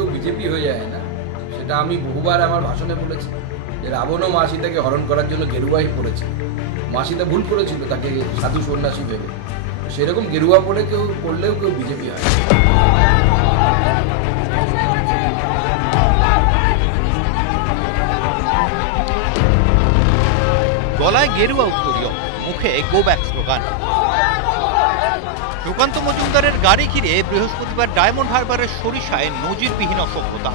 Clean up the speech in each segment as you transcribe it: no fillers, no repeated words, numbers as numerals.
কেউ বিজেপি হয়ে যায় না। সেটা আমি বহুবার আমার ভাষণে বলেছি যে রাবণও মা সীতাকে হরণ করার জন্য গেরুয়াই পড়েছে। মা সীতা ভুল করেছিল তাকে সাধু সন্ন্যাসী ভেবে, সেরকম গেরুয়া পড়ে কেউ করলেও কেউ বিজেপি হয়। গলায় গেরুয়া উত্তরীয়, মুখে গো ব্যাক স্লোগান। সুকান্ত মজুমদারের গাড়ি ঘিরে বৃহস্পতিবার ডায়মন্ড হারবারের সরিষায় নজিরবিহীন অসভ্যতা।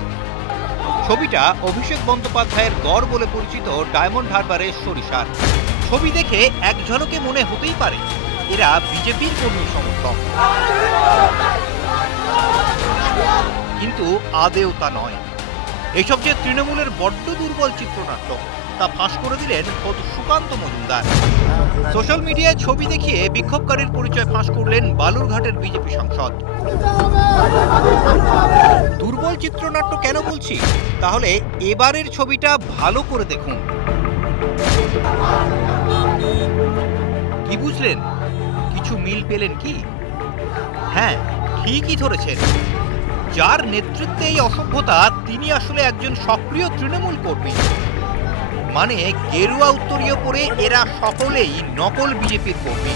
ছবিটা অভিষেক বন্দ্যোপাধ্যায়ের গড় বলে পরিচিত ডায়মন্ড হারবারের সরিষার। ছবি দেখে এক ঝলকে মনে হতেই পারে এরা বিজেপির কর্মী সমর্থক, কিন্তু আদেও তা নয়। এইসব যে তৃণমূলের বড্ড দুর্বল চিত্রনাট্য তা ফাঁস করে দিলেন খোদ সুকান্ত মজুমদার। সোশ্যাল মিডিয়ায় ছবি দেখিয়ে বিক্ষোভকারীর পরিচয় ফাঁস করলেন বালুরঘাটের বিজেপি সাংসদ। দুর্বল চিত্রনাট্য কেন বলছি? তাহলে এবারের ছবিটা ভালো করে দেখুন। কি বুঝলেন? কিছু মিল পেলেন কি? হ্যাঁ, ঠিকই ধরেছেন। যার নেতৃত্বে এই অসভ্যতা তিনি আসলে একজন সক্রিয় তৃণমূল কর্মী। মানে গেরুয়া উত্তরীয় পরে এরা সকলেই নকল বিজেপির কর্মী।